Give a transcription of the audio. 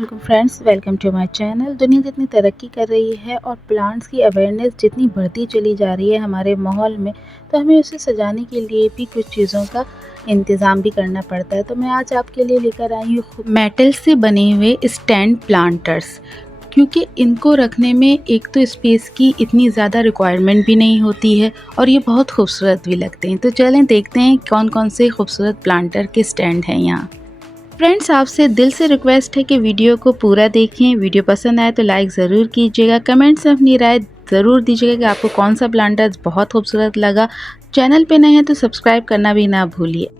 Welcome friends, welcome to my channel. दुनिया जितनी तरक्की कर रही है और प्लांट्स की अवेयरनेस जितनी बढ़ती चली जा रही है हमारे माहौल में, तो हमें उसे सजाने के लिए भी कुछ चीज़ों का इंतज़ाम भी करना पड़ता है। तो मैं आज आपके लिए लेकर आई हूँ मेटल से बने हुए स्टैंड प्लांटर्स, क्योंकि इनको रखने में एक तो स्पेस की इतनी ज़्यादा रिक्वायरमेंट भी नहीं होती है और ये बहुत खूबसूरत भी लगते हैं। तो चलें देखते हैं कौन कौन से खूबसूरत प्लांटर के स्टैंड हैं यहाँ। फ्रेंड्स, आपसे दिल से रिक्वेस्ट है कि वीडियो को पूरा देखें। वीडियो पसंद आए तो लाइक ज़रूर कीजिएगा। कमेंट्स में अपनी राय ज़रूर दीजिएगा कि आपको कौन सा प्लांटर बहुत खूबसूरत लगा। चैनल पे नए हैं तो सब्सक्राइब करना भी ना भूलिए।